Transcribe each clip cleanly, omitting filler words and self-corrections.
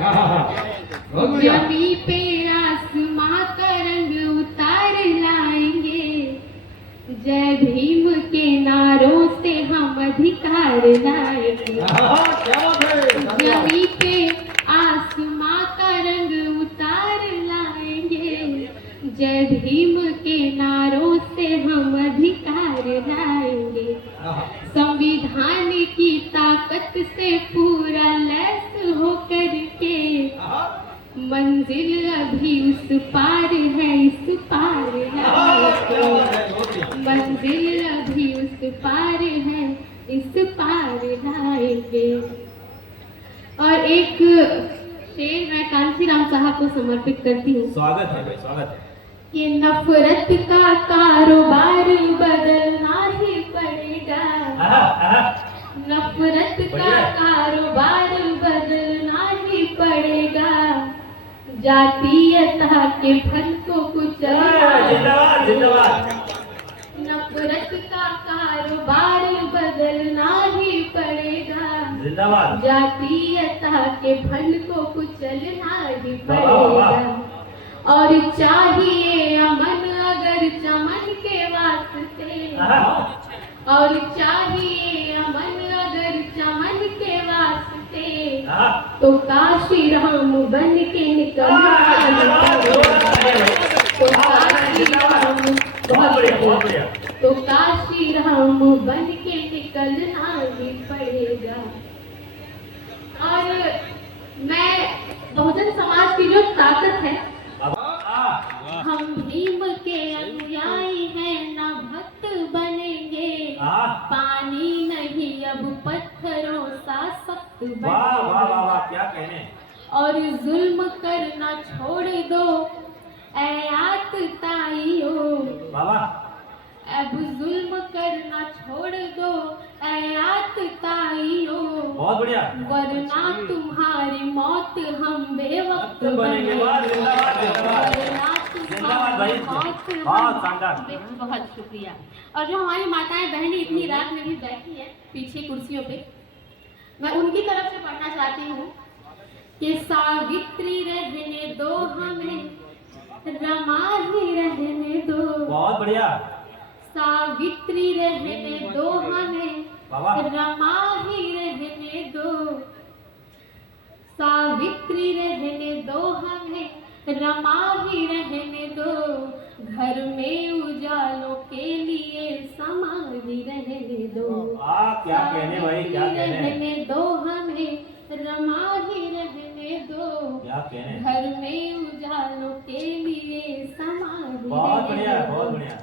जमी पे आसमां का रंग उतार लाएंगे, जय भीम के नारों से हम अधिकार लाएंगे। जमी पे आसमां का रंग उतार लाएंगे, जय भीम के नारों से हम अधिकार लाएंगे। संविधान की ताकत से पूरा लैस होकर के, मंजिल अभी उस पार है, इस पार लाएंगे। मंजिल अभी उस पार है, इस पार लाएंगे। और एक शेर मैं कांसीराम साहब को समर्पित करती हूँ। स्वागत है भाई, स्वागत है। कि नफरत का कारोबार बदलना ही पड़ेगा, नफरत का कारोबार बदलना ही पड़ेगा, जातीयता के फल को कुचलना। नफरत का कारोबार बदलना ही पड़ेगा, जातीयता के फल को कुचलना ही पड़ेगा। और चाहिए अमन अगर चमन के वास्ते, और चाहिए अमन अगर चमन के वास्ते, तो काशी राम बन के निकलना तो काशी राम तो काशी राम बन के निकलना ही पड़ेगा। और मैं बहुजन समाज की जो ताकत है, हम भीम के अनुयायी हैं, ना भक्त बनेंगे, पानी नहीं अब पत्थरों सा सख्त बनेंगे। क्या कहने। और जुल्म करना छोड़ दो ऐ आतताइयों, अब जुल्म करना छोड़ दो ऐ आतताइयों, बहुत बढ़िया। वरना तुम्हारी मौत हम बेवक्त बनेंगे। बहुत शुक्रिया। और जो हमारी माताएं बहनें इतनी रात में भी बैठी है पीछे कुर्सियों पे, मैं उनकी तरफ से पढ़ना चाहती हूँ कि सावित्री रहने दो हमें, रमा ही रहने दो। बहुत बढ़िया। सावित्री रहने दो हमें, रमा ही रहने दो। सावित्री रहने दो हमें, रमा ही रहने दो। घर में उजालों के लिए समाधि रहने दो। क्या कहने भाई, क्या कहने। रहने दो हमें, रमा ही रहने दो। क्या कहने। घर में उजालों के लिए समाधि। बहुत बढ़िया, बहुत बढ़िया।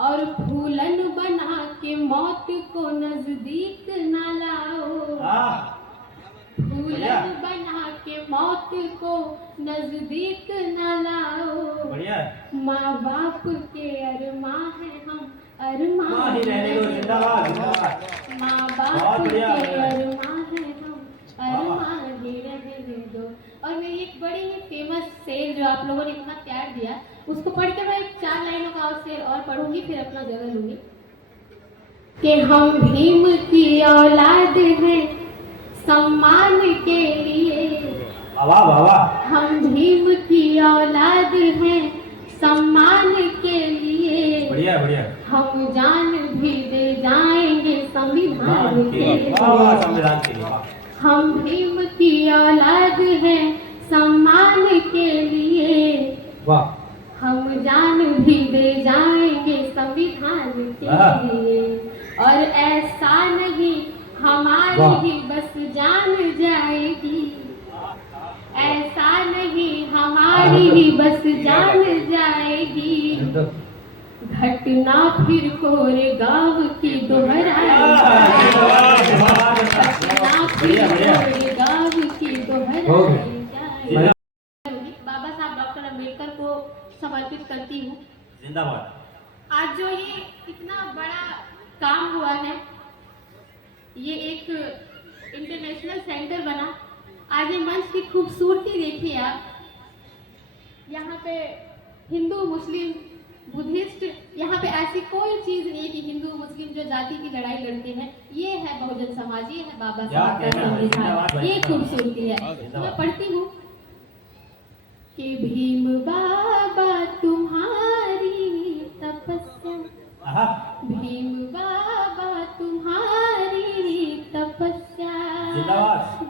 और फूलन बना के मौत को नजदीक न लाओ, फूलन बना के मौत को नजदीक न लाओ। बढ़िया। माँ बाप के अरमा है हम, अरमा ही रहने दो। जिंदाबाद। माँ बाप के अरमा है हम, अरमा ही रहने दो। और मेरी एक बड़ी ही फेमस शेर जो आप लोगों ने इतना प्यार दिया, उसको पढ़ के मैं 4 लाइनों का और शेर और पढ़ूंगी, फिर अपना जगह लूंगी। कि हम भीम की औलाद हैं सम्मान के लिए, हम भीम की औलाद हैं सम्मान के लिए। बढ़िया बढ़िया। हम जान भी दे जाएंगे संविधान के लिए। संविधान के लिए। हम भीम की औलाद हैं सम्मान के लिए, हम जान भी दे जाएंगे संविधान के लिए। और ऐसा नहीं हमारी ही बस जान जाएगी, ऐसा नहीं हमारी ही बस जान जाएगी। घटना फिर कोरेगांव की दोहराई, घटना फिर कोरेगांव की दोहराई। बाबा साहब डॉक्टर अम्बेडकर को समर्पित करती हूँ। जिंदाबाद। आज जो ये इतना बड़ा काम हुआ है, ये एक इंटरनेशनल सेंटर बना। आज ये मंच की खूबसूरती देखिए आप, यहाँ पे हिंदू मुस्लिम बुद्धिस्ट, यहाँ पे ऐसी कोई चीज नहीं है कि हिंदू मुस्लिम जो जाति की लड़ाई लड़ते हैं। ये है बहुजन समाज, ये है बाबा साहब का संविधान, ये खूबसूरती है। तो मैं पढ़ती हूँ कि भीम बाबा तुम्हारी तपस्या, भीम बाबा तुम्हारी तपस्या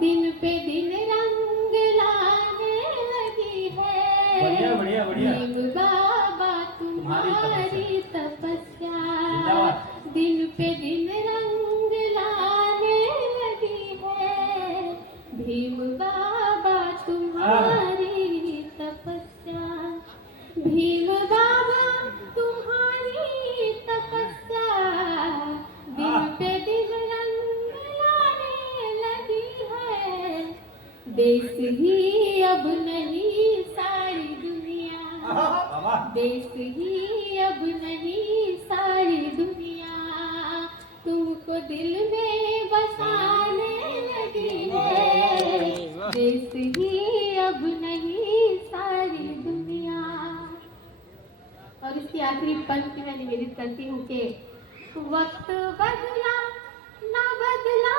दिन पे दिन रंग लाने लगी है। बढ़िया बढ़िया बढ़िया। भीम बाबा तुम्हारी तपस्या दिन पे दिन रंग लाने लगी है। भीम बाबा तुम्हारी तपस्या, भीम बाबा तुम्हारी तपस्या दिन पे दिन रंग लाने लगी है। देश ही अब नहीं सारी दुनिया, देश ही अब नहीं सारी दुनिया तुमको दिल में बसाने लगी है। देश ही अब नहीं सारी दुनिया। और इसकी आखिरी पंक्ति मैं निवेदित करती हूँ कि वक्त बदला ना बदला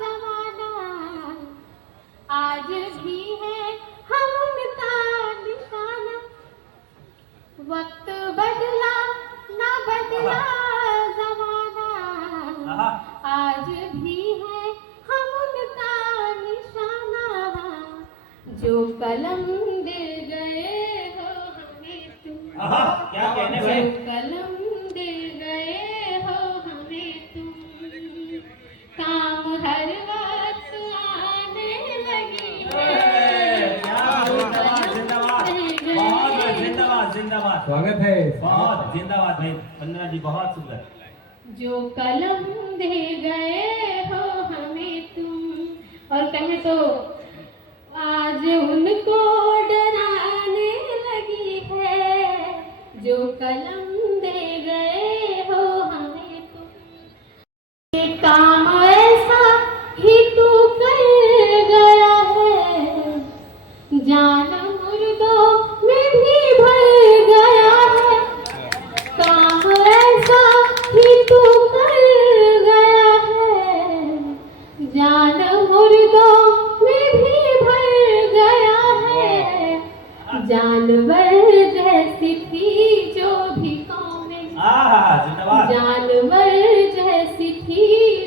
जमाना, आज भी है हम उनका निशाना। वक्त बदला ना बदला जमाना, आज भी है हम उनका निशाना। जो कलम दे गए हो हमें तुम, क्या कहने जो में? कलम दे गए हो हमें तुम, काम हर वक्त आने लगी है। बहुत जिंदाबाद जिंदाबाद, स्वागत है। बहुत जिंदाबाद भाई वंदना जी, बहुत सुंदर। जो कलम दे गए हो हमें तुम, और कहें तो आज उनको डराने लगी है। जो कलम दे गए हो हमें तुम, ये काम ऐसा ही तू कर गया है। जान मुर्दों में भी भर गया है। काम ऐसा ही तू कर गया है। जान मुर्दों में भी भर गया है। जानवर जैसी थी जो भी कौमें, जिंदाबाद। जानवर जैसी थी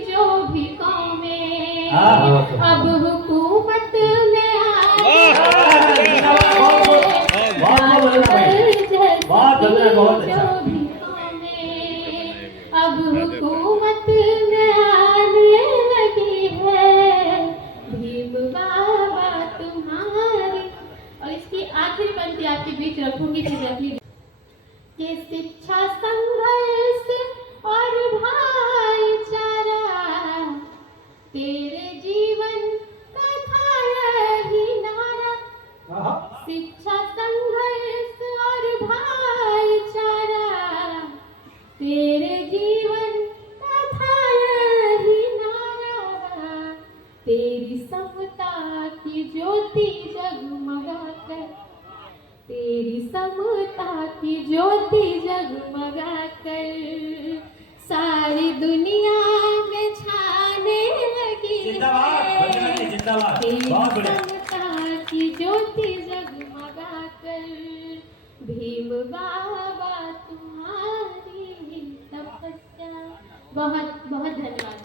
जो भी कौमें, अब हुकूमत में आ गई। जानवर जैसी जो भी कौमें, अब हुकूमत में आने लगी है। भीम बाबा तुम्हारी। और इसकी आखिरी पंक्ति आपके बीच रखूंगी, फिर रख लीजिए कि शिक्षा संघर्ष और भाईचारा तेरे जीवन का था यही नारा। शिक्षा संघर्ष और भाईचारा तेरे जीवन का था यही नारा। तेरी समता की ज्योति जगमगा कर, तेरी समता की ज्योति जगमगा कर सारी दुनिया में छाने लगी है। जिंदाबाद, तेरी बहुत बढ़िया। समता की ज्योति जगमगा कर भीम बाबा तुम्हारी तपस्या। बहुत बहुत धन्यवाद।